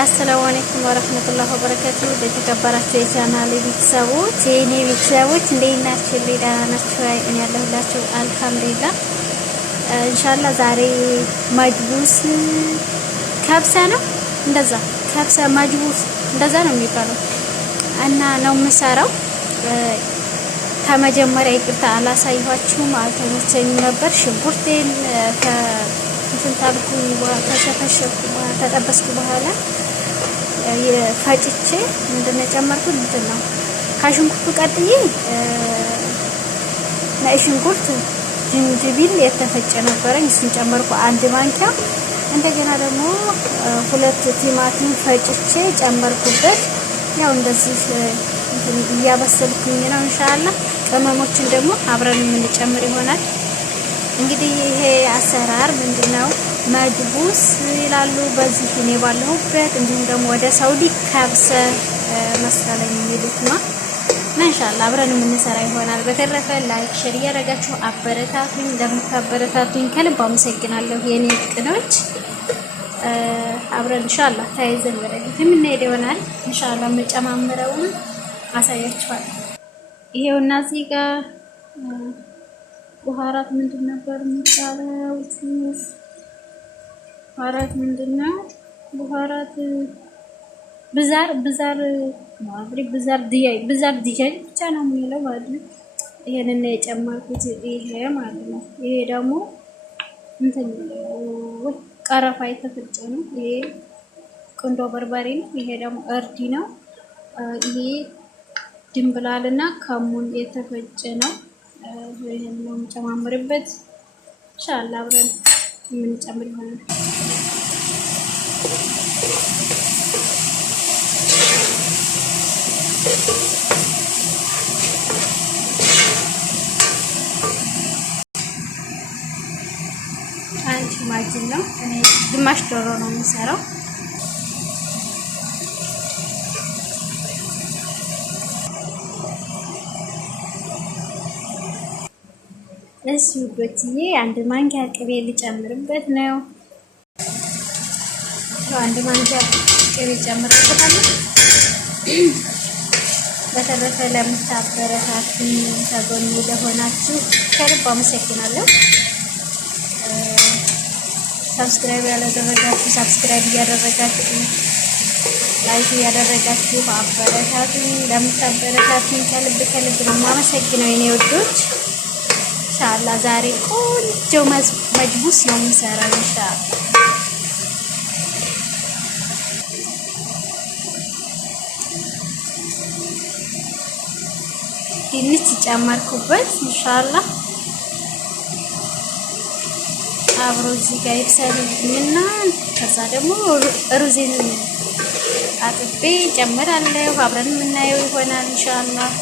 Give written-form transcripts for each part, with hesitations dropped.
አሰላሙ አለይኩም ወራህመቱላሂ ወበረካቱሁ። ለተከበራችሁ የቻናሌ ቤተሰቦች የኔ ቤተሰቦች እንዴት ናችሁ? ደህና ናችሁ? እኔ ያለሁላችሁ አልሐምዱሊላህ። ኢንሻአላህ ዛሬ መጅቡስ ከብሰ ነው እንደዛ ከብሰ መጅቡስ እንደዛ ነው የሚባለው እና ነው የምሰራው። ከመጀመሪያ ይቅርታ አላሳየኋችሁም፣ አልተመቸኝም ነበር። ሽንኩርቴን ተጠበስኩ በኋላ ፈጭቼ ምንድነው የጨመርኩት ነው ከሽንኩርቱ ቀጥዬ ነጭ ሽንኩርት፣ ዝንጅብል የተፈጨ ነበረኝ እሱን ጨመርኩ አንድ ማንኪያ። እንደገና ደግሞ 2 ቲማቲም ፈጭቼ ጨመርኩበት። ያው እንደዚህ እያበሰልኩኝ ነው። ኢንሻአላህ ቅመሞችን ደግሞ አብረን የምንጨምር ይሆናል። እንግዲህ ይሄ አሰራር ምንድነው መጅቡስ ይላሉ በዚህ እኔ ባለሁበት፣ እንዲሁም ደግሞ ወደ ሳውዲ ከብሰ መሰለኝ የሚሉት ነው። ኢንሻአላህ አብረን የምንሰራ ይሆናል። በተረፈ ላይክ ሼር እያደረጋችሁ አበረታቱኝ። ለምታበረታቱኝ ከልብ አመሰግናለሁ የኔ ቅኖች። አብረን ኢንሻአላህ ተያይዘን ወደፊት የምንሄድ ይሆናል። ኢንሻአላህ የምጨማምረውን አሳያችኋለሁ። ይሄውና እዚህ ጋር ቡሃራት ምንድን ነበር የሚባለው? ቡሃራት ምንድነው? ቡሃራት ብዛር ማብሪ ብዛር ዲጃይ ብቻ ነው የሚለው ማለት ነው። ይሄንን የጨመርኩት ይሄ ማለት ነው። ይሄ ደግሞ እንትን ቀረፋ የተፈጨ ነው። ይሄ ቁንዶ በርበሬ ነው። ይሄ ደግሞ እርዲ ነው። ይሄ ድንብላልና ከሙን የተፈጨ ነው። ይሄን ነው የምጨማምርበት። ኢንሻአላህ አብረን የምንጨምር ይሆናል። አንቺ ማጅን ነው። እኔ ግማሽ ዶሮ ነው የምሰራው። እሺ ውዶችዬ አንድ ማንኪያ ቅቤ ልጨምርበት ነው። አንድ ማንኪያ ቅቤ ጨምርበታለሁ። በተረፈ ለምታበረታቱኝ ከጎኔ ለሆናችሁ ከልብ አመሰግናለሁ። ሰብስክራይብ ያላደረጋችሁ ሰብስክራይብ እያደረጋችሁ፣ ላይክ እያደረጋችሁ አበረታቱኝ። ለምታበረታቱኝ ከልብ ነው የማመሰግነው የኔ ውዶች። ኢንሻአላህ ዛሬ ቆንጆ መጅቡስ ነው የምሰራው ኢንሻአላህ። ድንች ጨመርኩበት ኢንሻአላህ። አብሮ እዚህ ጋር ይብሰልኝና ከዛ ደግሞ ሩዝን አጥቤ ጨምራለሁ። አብረን የምናየው ይሆናል ኢንሻአላህ።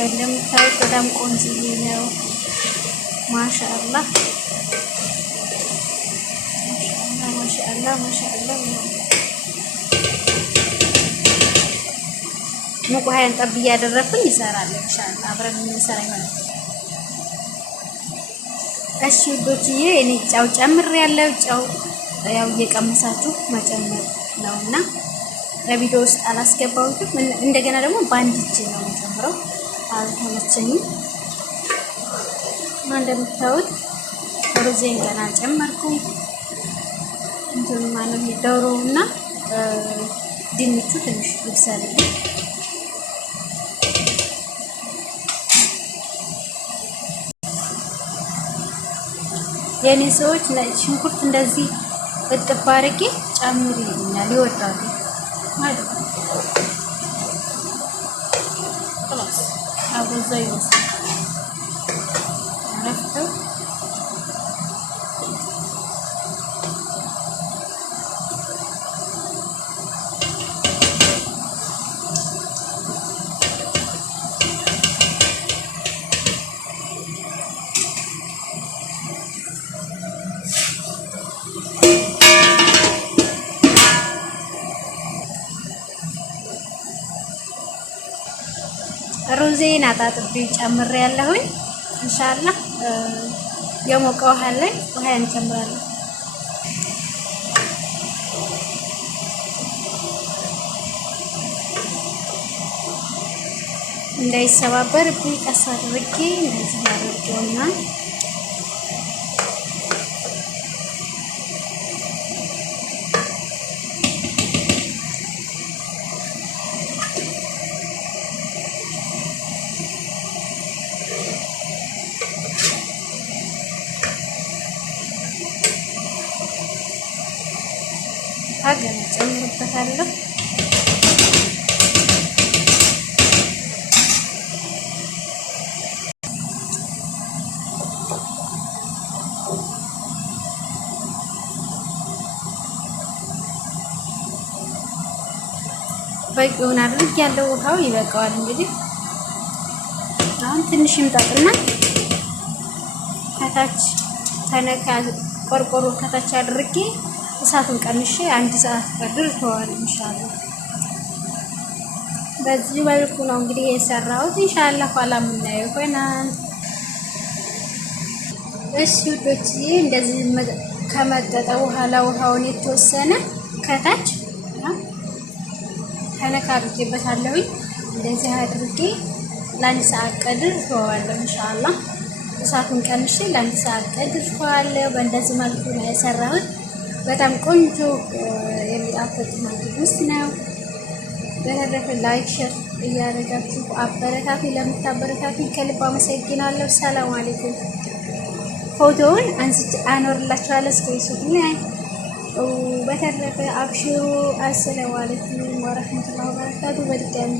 እንደምታዩት በጣም ቆንጆ ነው። ማሻአላህ ማሻአላህ ሙቅ ውሃን ጠብ እያደረኩኝ ይሰራል ኢንሻአላህ። አብረን የምንሰራ ይሆናል። እሺ ውዶችዬ እኔ ጨው ጨምሬያለሁ። ጨው ያው እየቀመሳችሁ መጨመር ነውና በቪዲዮ ውስጥ አላስገባሁትም። እንደገና ደግሞ ባንድ እጄ ነው የምጨምረው። አልተመቸኝም። እንደምታዩት ሩዜን ገና ጨመርኩኝ። እንትን ማለት ዶሮውና ድንቹ ትንሽ ይብሰልልኝ። የኔ ሰዎች ነጭ ሽንኩርት እንደዚህ እጥፍ አድርጌ ጨምሪ ይሉኛል፣ ይወዳሉ ማለት ነው። خلاص አሁን ዘይ ወስድ አረፍተው ሩዜን አጣጥቤ ጨምሬያለሁኝ። ኢንሻአላህ የሞቀ ውሃ ላይ ውሃ እንጨምራለን። እንዳይሰባበርብኝ ቀስ አድርጌ እንደዚህ አድርጌውና አገን ጨምርበታለሁ። በቂውን አድርጌያለሁ። ውሃው ይበቃዋል። እንግዲህ አሁን ትንሽ ይምጣጥና ከታች ተነካ ቆርቆሮ ከታች አድርጌ እሳቱን ቀንሼ 1 ሰዓት ቀድር ተዋል ኢንሻአላህ። በዚህ መልኩ ነው እንግዲህ የሰራሁት። ኢንሻአላህ ኋላ የምናየው ይሆናል። እሺ ውዶች፣ እንደዚህ ከመጠጠ በኋላ ውሃውን የተወሰነ ከታች ተነካ አድርጌበታለሁ። እንደዚህ አድርጌ ለ1 ሰዓት ቀድር ተዋለሁ ኢንሻአላህ። እሳቱን ቀንሼ ለ1 ሰዓት ቀድር ተዋለሁ። በእንደዚህ መልኩ ነው የሰራሁት። በጣም ቆንጆ የሚጣፍጥ ምግብ ውስጥ ነው። በተረፈ ላይክ ሼር እያደረጋችሁ አበረታቱ። ለምታበረታቱ ከልብ አመሰግናለሁ። ሰላም አለይኩም። ፎቶውን አንስቼ አኖርላችኋለሁ ስክሪንሾት ላይ። በተረፈ አብሽሩ። አሰላሙ አለይኩም ወራህመቱላሂ ወበረካቱ። በድጋሚ